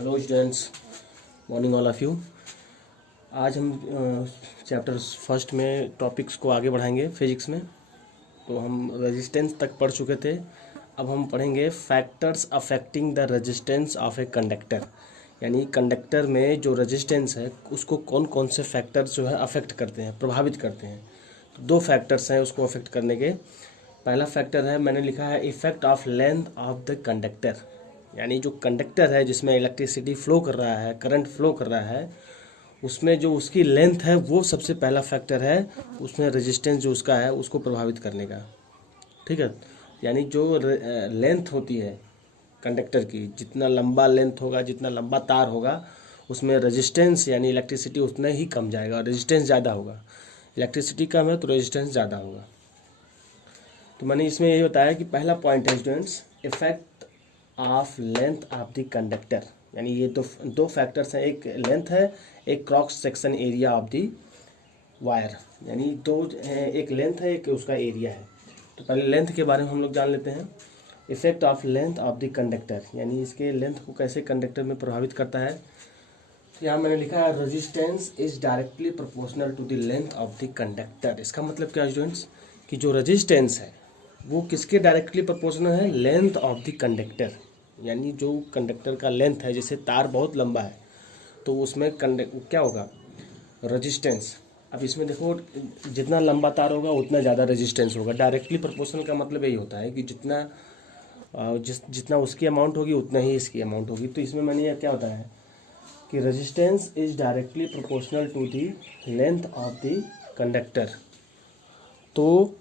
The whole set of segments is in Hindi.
Hello students, morning all of you. आज हम चैप्टर फर्स्ट में टॉपिक्स को आगे बढ़ाएंगे फिजिक्स में। तो हम रेजिस्टेंस तक पढ़ चुके थे। अब हम पढ़ेंगे factors affecting the resistance of a conductor, यानी कंडक्टर में जो रेजिस्टेंस है उसको कौन कौन से फैक्टर्स जो है अफेक्ट करते हैं, प्रभावित करते हैं। तो दो फैक्टर्स हैं उसको अफेक्ट करने के। पहला फैक्टर है, मैंने लिखा है effect of length of the conductor, यानी जो कंडक्टर है जिसमें इलेक्ट्रिसिटी फ्लो कर रहा है, करंट फ्लो कर रहा है, उसमें जो उसकी लेंथ है वो सबसे पहला फैक्टर है उसमें रेजिस्टेंस जो उसका है उसको प्रभावित करने का। ठीक है, यानी जो लेंथ होती है कंडक्टर की, जितना लंबा लेंथ होगा, जितना लंबा तार होगा, उसमें रेजिस्टेंस यानी इलेक्ट्रिसिटी उतना ही कम जाएगा, रेजिस्टेंस ज़्यादा होगा। इलेक्ट्रिसिटी कम है तो रेजिस्टेंस ज़्यादा होगा। तो मैंने इसमें यही बताया कि पहला पॉइंट है students, effect of length of the conductor, यानी ये दो फैक्टर्स हैं, एक लेंथ है, एक cross section area of the wire, यानी दो हैं, एक लेंथ है, एक उसका एरिया है। तो पहले लेंथ के बारे में हम लोग जान लेते हैं। Effect of length of the conductor, यानी इसके लेंथ को कैसे कंडक्टर में प्रभावित करता है। तो यहाँ मैंने लिखा है resistance is directly proportional to the length of the conductor. इसका मतलब क्या है स्टूडेंट्स, कि जो रेजिस्टेंस है वो किसके डायरेक्टली प्रोपोर्शनल है, लेंथ ऑफ द कंडक्टर, यानी जो कंडक्टर का लेंथ है, जैसे तार बहुत लंबा है तो उसमें क्या होगा, रेजिस्टेंस। अब इसमें देखो, जितना लंबा तार होगा उतना ज़्यादा रेजिस्टेंस होगा। डायरेक्टली प्रोपोर्शनल का मतलब यही होता है कि जितना उसकी अमाउंट होगी उतना ही इसकी अमाउंट होगी। तो इसमें मैंने यह क्या होता है कि resistance is directly proportional to the length of the conductor. तो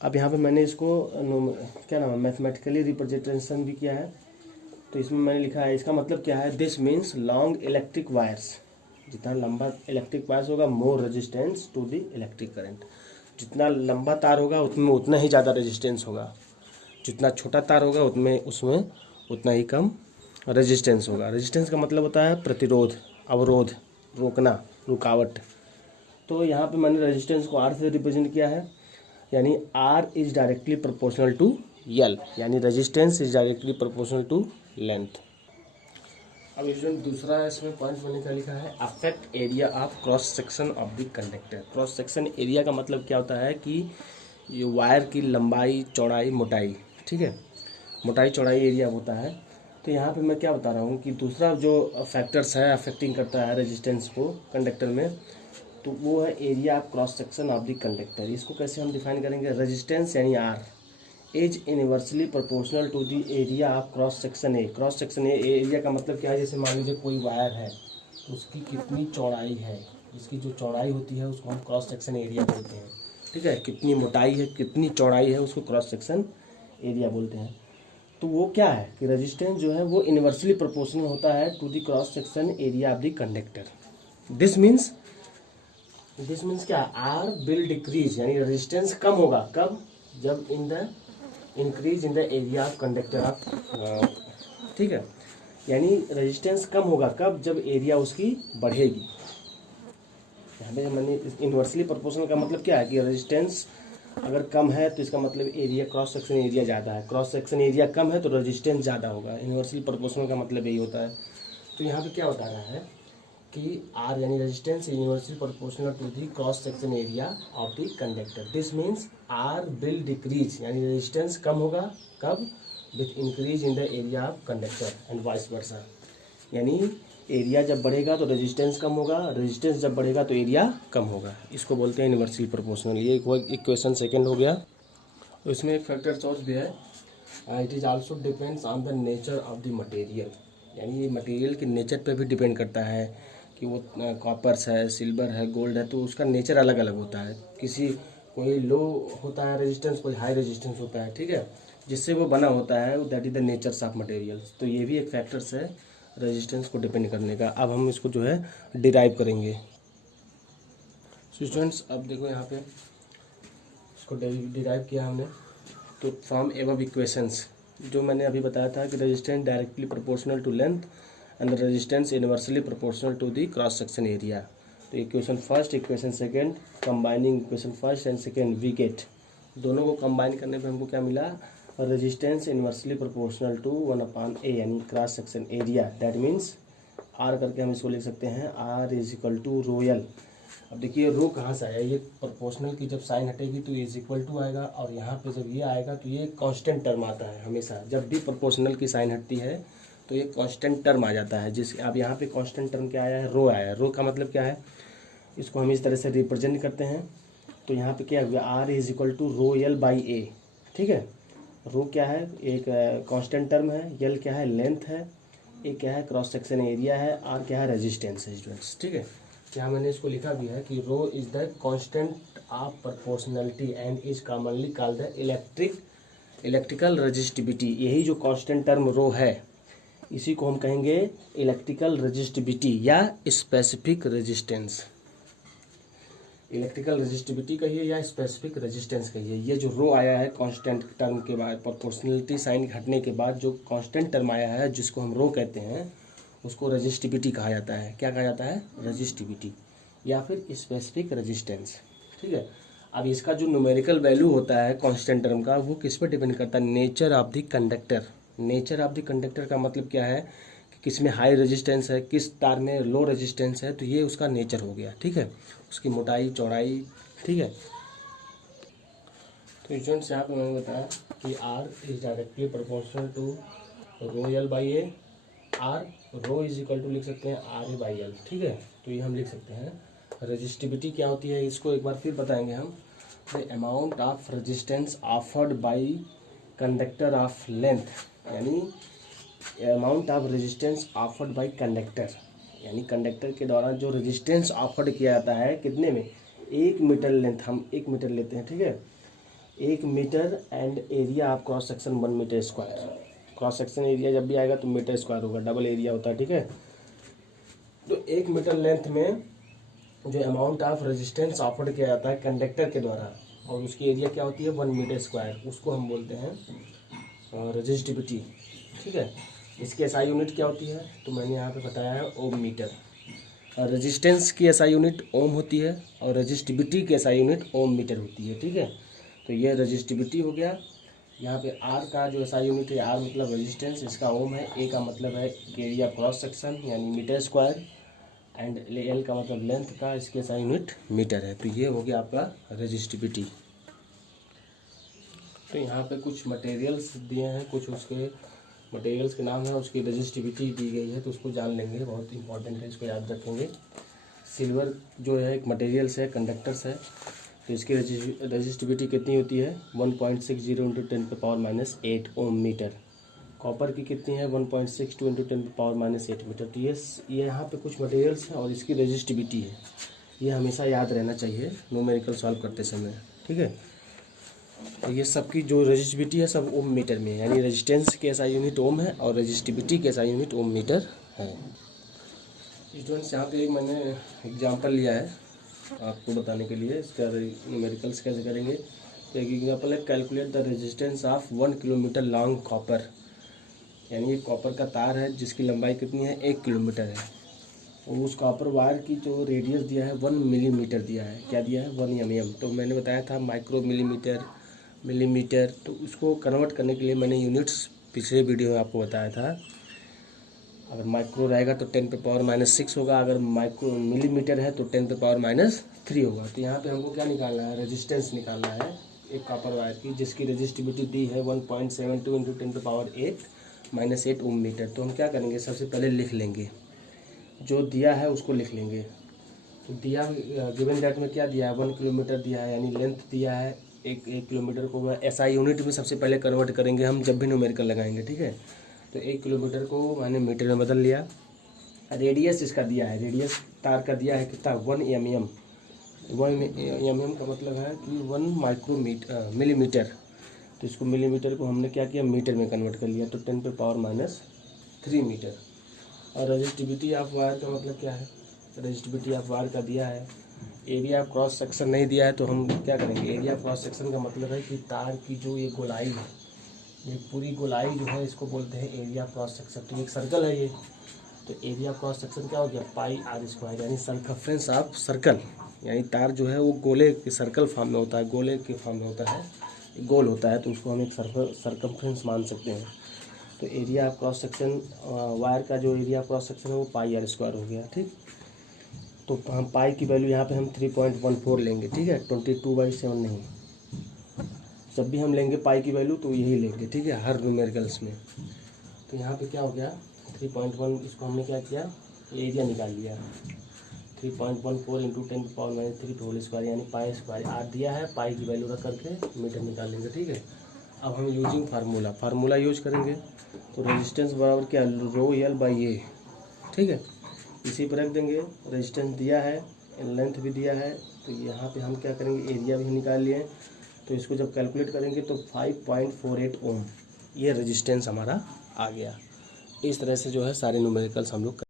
अब यहाँ पे मैंने इसको क्या नाम है, मैथमेटिकली रिप्रेजेंटेशन भी किया है। तो इसमें मैंने लिखा है, इसका मतलब क्या है, this means long electric wires, जितना लंबा इलेक्ट्रिक वायर्स होगा more resistance to the electric current. जितना लंबा तार होगा उसमें उतना ही ज़्यादा रेजिस्टेंस होगा, जितना छोटा तार होगा उसमें उतना ही कम रेजिस्टेंस होगा। रेजिस्टेंस का मतलब होता है प्रतिरोध, अवरोध, रोकना, रुकावट। तो यहाँ पे मैंने रेजिस्टेंस को आर से रिप्रेजेंट किया है, यानी R is directly proportional to L, यानी resistance is directly proportional to length. अब इसमें दूसरा इसमें पॉइंट मैंने क्या लिखा है, affect area of cross section of the conductor. Cross section area का मतलब क्या होता है कि ये वायर की लंबाई, चौड़ाई, मोटाई, ठीक है, मोटाई चौड़ाई एरिया होता है। तो यहाँ पे मैं क्या बता रहा हूँ कि दूसरा जो फैक्टर्स है अफेक्टिंग करता है रेजिस्टेंस को कंडक्टर में, तो वो है area of cross section of the conductor. इसको कैसे हम डिफाइन करेंगे, रेजिस्टेंस यानी R is inversely proportional to the area of cross section A. Cross section area का मतलब क्या है, जैसे मान लीजिए कोई वायर है तो उसकी कितनी चौड़ाई है, इसकी जो चौड़ाई होती है उसको हम क्रॉस सेक्शन एरिया बोलते हैं। ठीक है, कितनी मोटाई है, कितनी चौड़ाई है, उसको क्रॉस सेक्शन एरिया बोलते हैं। तो वो क्या है कि रेजिस्टेंस जो है वो इनवर्सली प्रोपोर्शनल होता है to the cross section area of the conductor. This means क्या, आर विल डिक्रीज, यानी रेजिस्टेंस कम होगा कब, जब in the increase in the area of conductor of, ठीक है, यानी रेजिस्टेंस कम होगा कब, जब एरिया उसकी बढ़ेगी। यहाँ पे मैंने इनवर्सली प्रोपोर्शनल का मतलब क्या है कि रेजिस्टेंस अगर कम है तो इसका मतलब एरिया, क्रॉस सेक्शन एरिया ज़्यादा है, क्रॉस सेक्शन एरिया कम है तो रेजिस्टेंस ज़्यादा होगा। इनवर्सली प्रोपोर्शनल का मतलब यही होता है। तो यहाँ पे क्या बता रहा है कि R यानी resistance inversely proportional to the cross section area of the conductor. This means R will decrease, यानी रेजिस्टेंस कम होगा कब, with increase in the area of conductor and vice versa. यानी एरिया जब बढ़ेगा तो रेजिस्टेंस कम होगा, रेजिस्टेंस जब बढ़ेगा तो एरिया कम होगा। इसको बोलते हैं इनवर्सली प्रोपोर्शनल। ये एक क्वेश्चन सेकेंड हो गया। तो इसमें एक फैक्टर चौथ भी है, it is also depends on the nature of the material, यानी ये मटेरियल के नेचर पे भी डिपेंड करता है कि वो कॉपर्स है, सिल्वर है, गोल्ड है, तो उसका नेचर अलग अलग होता है। कोई लो होता है रेजिस्टेंस, कोई हाई रेजिस्टेंस होता है, ठीक है, जिससे वो बना होता है, that is the natures of materials. तो ये भी एक फैक्टर्स है रेजिस्टेंस को डिपेंड करने का। अब हम इसको जो है डिराइव करेंगे। स्टूडेंट्स अब देखो यहाँ पे इसको डिराइव किया हमने। तो फ्रॉम एबव इक्वेशंस, जो मैंने अभी बताया था कि resistance directly proportional to length and resistance inversely proportional to the cross section area. तो equation first, equation second, combining equation first and second, we get, दोनों को कंबाइन करने पे हमको क्या मिला, resistance inversely proportional to 1/A, यानी cross section area. That means R करके हम इसको लिख सकते हैं R is equal to rho L. अब देखिए रो कहाँ से आया, ये प्रोपोर्शनल की जब साइन हटेगी तो इज इक्वल टू आएगा, और यहाँ पे जब ये आएगा तो ये कांस्टेंट टर्म आता है। हमेशा जब भी प्रोपोर्शनल की साइन हटती है तो ये कांस्टेंट टर्म आ जाता है। जिस अब यहाँ पे कांस्टेंट टर्म क्या आया है, रो आया है। रो का मतलब क्या है, इसको हम इस तरह से रिप्रेजेंट करते हैं। तो यहाँ पे क्या हुआ, R is equal to rho L by A. ठीक है, रो क्या है, एक कांस्टेंट टर्म है, यल क्या है, लेंथ है, ए क्या है, क्रॉस सेक्शन एरिया है, आर क्या है, रेजिस्टेंस है स्टूडेंट्स। ठीक है, यहाँ मैंने इसको लिखा भी है कि rho is the constant of proportionality and is commonly called the electrical resistivity. यही जो कांस्टेंट टर्म रो है इसी को हम कहेंगे इलेक्ट्रिकल रेजिस्टिविटी या स्पेसिफिक रेजिस्टेंस। इलेक्ट्रिकल रेजिस्टिविटी कहिए या स्पेसिफिक रेजिस्टेंस कहिए। ये जो रो आया है कांस्टेंट टर्म के बाद, प्रोपोर्शनलिटी साइन हटने के बाद जो कांस्टेंट टर्म आया है जिसको हम रो कहते हैं, उसको रेजिस्टिविटी कहा जाता है। क्या कहा जाता है, रेजिस्टिविटी या फिर स्पेसिफिक रेजिस्टेंस। ठीक है, अब इसका जो न्यूमेरिकल वैल्यू होता है कांस्टेंट टर्म का, वो किस पर डिपेंड करता है, nature of the conductor. Nature of the conductor का मतलब क्या है कि किस में हाई रेजिस्टेंस है, किस तार में लो रेजिस्टेंस है, तो ये उसका नेचर हो गया। ठीक है, उसकी मोटाई चौड़ाई। ठीक है, तो स्टूडेंट्स यहाँ पे मैंने बताया कि R is directly proportional to rho L by A. R rho is equal to लिख सकते हैं आर ए बाई एल। ठीक है, तो ये हम लिख सकते हैं। रेजिस्टिविटी क्या होती है इसको एक बार फिर बताएंगे हम। The amount of resistance offered by conductor of length, यानी amount of resistance offered by conductor, यानी कंडक्टर के द्वारा जो रेजिस्टेंस ऑफर्ड किया जाता है कितने में, 1 मीटर लेंथ, हम 1 मीटर लेते हैं। ठीक है, 1 metre and area of cross section 1 metre square. Cross section area जब भी आएगा तो मीटर स्क्वायर होगा, डबल एरिया होता है। ठीक है, तो 1 मीटर लेंथ में जो अमाउंट ऑफ रेजिस्टेंस ऑफर्ड किया जाता है कंडक्टर के द्वारा, और उसकी एरिया क्या होती है 1 मीटर स्क्वायर, उसको हम बोलते हैं रेजिस्टिविटी। ठीक है, इसकी एसआई यूनिट क्या होती है, तो मैंने यहाँ पे बताया है ओम मीटर। रेजिस्टेंस की एसआई यूनिट ओम होती है और रेजिस्टिविटी की एसआई यूनिट ओम मीटर होती है। ठीक है, तो ये रेजिस्टिविटी हो गया। यहाँ पे आर का जो एसआई यूनिट है, आर मतलब रेजिस्टेंस, इसका ओम है, ए का मतलब है एरिया क्रॉस सेक्शन यानी मीटर स्क्वायर, एंड एल का मतलब लेंथ का, इसके एसआई यूनिट मीटर है। तो ये हो गया आपका रेजिस्टिविटी। तो यहाँ पे कुछ मटेरियल्स दिए हैं, कुछ उसके मटेरियल्स के नाम है, उसकी रेजिस्टिविटी दी गई है, तो उसको जान लेंगे, बहुत इंपॉर्टेंट है, इसको याद रखेंगे। सिल्वर जो है एक मटेरियल्स है, कंडक्टर्स है, तो इसकी रेजिस्टिविटी कितनी होती है 1.60 इंटू 10⁻⁸ ओम मीटर। कॉपर की कितनी है 1.62 इंटू 10⁻⁸ मीटर। तो ये यहाँ पे कुछ मटेरियल्स हैं और इसकी रेजिस्टिविटी है, ये हमेशा याद रहना चाहिए न्यूमेरिकल सॉल्व करते समय। ठीक है, तो ये सबकी जो रेजिस्टिविटी है सब ओम मीटर में है, यानी रेजिस्टेंस के एसआई यूनिट ओम है और रेजिस्टिविटी के एसआई यूनिट ओम मीटर है। स्टूडेंट्स यहाँ पे एक मैंने एग्जांपल लिया है आपको बताने के लिए, इसका न्यूमेरिकल्स कैसे करेंगे। तो एक एग्जांपल है, calculate the resistance of 1 kilometre long copper, यानी ये कॉपर का तार है जिसकी लंबाई कितनी है 1 किलोमीटर है, और उस कॉपर वायर की जो रेडियस दिया है 1 मिलीमीटर दिया है। क्या दिया है 1 mm। तो मैंने बताया था माइक्रो मिलीमीटर, तो उसको कन्वर्ट करने के लिए मैंने यूनिट्स पिछले वीडियो में आपको बताया था। अगर माइक्रो रहेगा तो 10⁻⁻6 होगा, अगर माइक्रो मिलीमीटर है तो 10⁻³ होगा। तो यहाँ पे हमको क्या निकालना है, रेजिस्टेंस निकालना है एक कॉपर वायर की जिसकी रेजिस्टिविटी दी है 1.72 इंटू 10⁻⁸ ओम मीटर। तो हम क्या करेंगे, सबसे पहले लिख लेंगे, जो दिया है उसको लिख लेंगे। तो दिया गिवन दैट में क्या दिया है 1 किलोमीटर दिया है, यानी लेंथ दिया है 1 किलोमीटर को एसआई यूनिट में सबसे पहले कन्वर्ट करेंगे हम जब भी न्यूमेरिकल लगाएंगे। ठीक है, तो 1 किलोमीटर को मैंने मीटर में बदल लिया। रेडियस इसका दिया है, रेडियस तार का दिया है कितना 1 mm। 1 mm का मतलब है कि 1 मिलीमीटर। तो इसको मिलीमीटर को हमने क्या किया मीटर में कन्वर्ट कर लिया, तो 10⁻³ मीटर। और रेजिस्टिविटी ऑफ वायर का मतलब क्या है, रेजिस्टिविटी ऑफ वायर का दिया है, एरिया ऑफ क्रॉस सेक्शन नहीं दिया है, तो हम क्या करेंगे, एरिया ऑफ क्रॉस सेक्शन का मतलब है कि तार की जो ये गोलाई है, ये पूरी गोलाई जो है इसको बोलते हैं एरिया ऑफ क्रॉस सेक्शन। तो एक सर्कल है ये, तो एरिया ऑफ क्रॉस सेक्शन क्या हो गया πr², यानी सर्कमफ्रेंस ऑफ सर्कल, यानी तार जो है वो गोले के सर्कल फॉर्म में होता है, गोले के फॉर्म में होता है, गोल होता है, तो उसको हम एक सर्कमफ्रेंस मान सकते हैं। तो area of cross section wire का जो एरिया ऑफ क्रॉस सेक्शन है वो पाई आर स्क्वायर हो गया। ठीक, तो हम पाई की वैल्यू यहाँ पे हम 3.14 लेंगे। ठीक है, 22/7 नहीं, जब भी हम लेंगे पाई की वैल्यू तो यही लेंगे। ठीक है, हर न्यूमेरिकल्स में। तो यहाँ पे क्या हो गया 3.1, इसको हमने क्या किया, एरिया निकाल लिया 3.14 इंटू 10⁻³ होल स्क्वायर यानी पाई स्क्वायर। आर दिया है, पाई की वैल्यू रख करके मीटर निकाल लेंगे। ठीक है, अब हम यूजिंग फार्मूला यूज करेंगे। तो रेजिस्टेंस बराबर क्या, रो एल बाई ए। ठीक है, इसी पर रख देंगे। रेजिस्टेंस दिया है, लेंथ भी दिया है, तो यहाँ पे हम क्या करेंगे, एरिया भी निकाल लिए। तो इसको जब कैलकुलेट करेंगे तो 5.48 ओम ये रेजिस्टेंस हमारा आ गया। इस तरह से जो है सारे न्यूमेरिकल्स हम लोग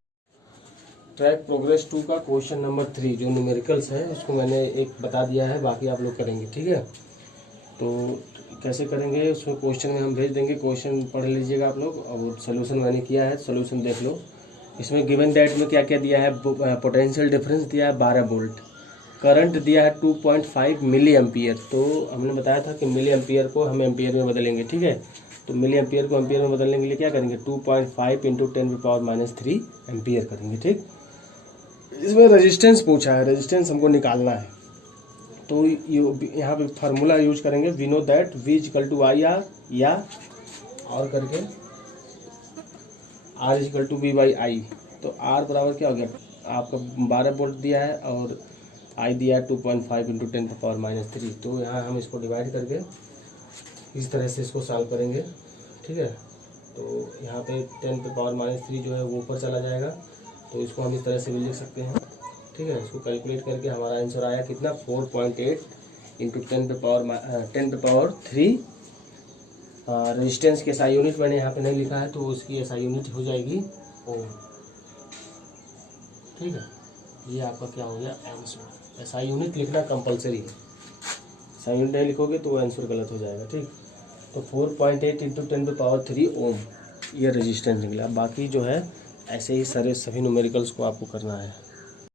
ट्रैक प्रोग्रेस 2 का क्वेश्चन नंबर 3 जो न्यूमेरिकल्स है उसको मैंने एक बता दिया है, बाकी आप लोग करेंगे। ठीक है, तो कैसे करेंगे उसमें क्वेश्चन में हम भेज देंगे, क्वेश्चन पढ़ लीजिएगा आप लोग। और सोल्यूशन मैंने किया है, सोल्यूशन देख लो। इसमें गिवन डेट में क्या क्या दिया है, पोटेंशियल डिफरेंस दिया है 12 वोल्ट, करंट दिया है 2.5 मिली एम्पियर। तो हमने बताया था कि मिली एम्पियर को हम एम्पियर में बदलेंगे। ठीक है, तो मिली एम्पियर को एम्पियर में बदलने के लिए क्या करेंगे, 2.5 इंटू 10⁻³ एम्पियर करेंगे। ठीक, इसमें रेजिस्टेंस पूछा है, रेजिस्टेंस हमको निकालना है। तो यहाँ पे फार्मूला यूज करेंगे, we know that V = IR या और करके R = V/I। तो R बराबर क्या हो गया, आपका 12 वोल्ट दिया है और I दिया है 2.5 इंटू 10⁻³ तो यहाँ हम इसको डिवाइड करके इस तरह से इसको सॉल्व करेंगे। ठीक है, तो यहाँ पे 10⁻³ जो है वो ऊपर चला जाएगा, तो इसको हम इस तरह से भी लिख सकते हैं। ठीक है, इसको कैलकुलेट करके हमारा आंसर आया कितना, 4.8 इंटू 10⁻³ रेजिस्टेंस की SI यूनिट मैंने यहाँ पे नहीं लिखा है, तो उसकी SI यूनिट हो जाएगी ओम। ठीक है, ये आपका क्या हो गया आंसर। SI यूनिट लिखना कंपलसरी है, SI यूनिट नहीं लिखोगे तो आंसर गलत हो जाएगा। ठीक, तो 4.8 इंटू 10⁻³ ओम ये रेजिस्टेंस निकला। बाकी जो है ऐसे ही सारे सभी न्यूमेरिकल्स को आपको करना है।